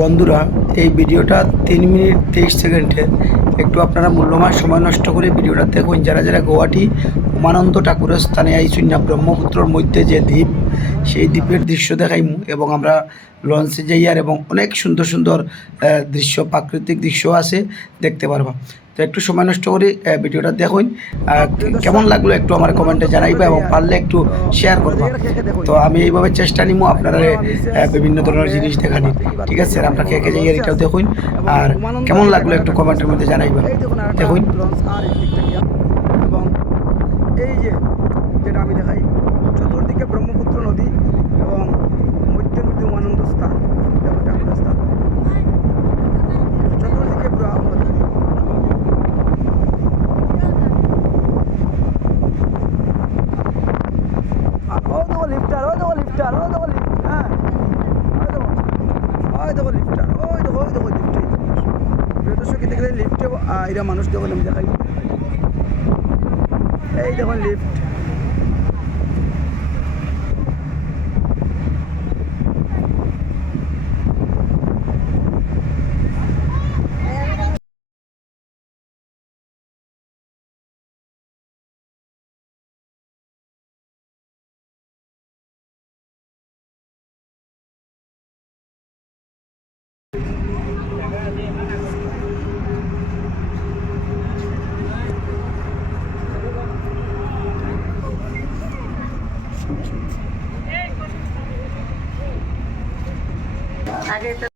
বন্ধুরা, এই ভিডিওটা 3 মিনিট 23 সেকেন্ডের। একটু আপনারা মূল্যবান সময় নষ্ট করে ভিডিওটা দেখুন। যারা যারা গুয়াহাটি উমানন্দ ঠাকুরের স্থানে আইসুন না, ব্রহ্মপুত্রর মধ্যে যে দ্বীপ, সেই দ্বীপের দৃশ্য দেখাইমু এবং আমরা লঞ্চে যাইয়ার এবং অনেক সুন্দর সুন্দর দৃশ্য, প্রাকৃতিক দৃশ্য আছে, দেখতে পারবা। তো একটু সময় নষ্ট করে ভিডিওটা দেখুন। কেমন লাগলো একটু আমার কমেন্টে জানাইবা এবং পারলে একটু শেয়ার করবা। তো আমি এইভাবে চেষ্টা নিব আপনারা বিভিন্ন ধরনের জিনিস দেখানির। ঠিক আছে, আর আমরা খেয়ে যাই, এটাও দেখুন। আর কেমন লাগলো একটু কমেন্টের মধ্যে জানাইবা। দেখুন, এবং এই যে যেটা আমি দেখাই, চতুর্দিকে ব্রহ্মপুত্র নদী এবং মধ্যে মধ্যে উমানন্দ স্থান এবং ঠাকুরের স্থান, চতুর্দিকে পুরো নদী। ও দেখো লিফটার, ও দেখো লিফটার, ও দেখো লিফট, হ্যাঁ ওই দেখো লিফটার, ওই দেখো লিফটে। প্রিয় দর্শক, এতে গেলে লিফটে এরা মানুষ দেখো, আমি দেখাই। এই দেখুন লিফট। আগে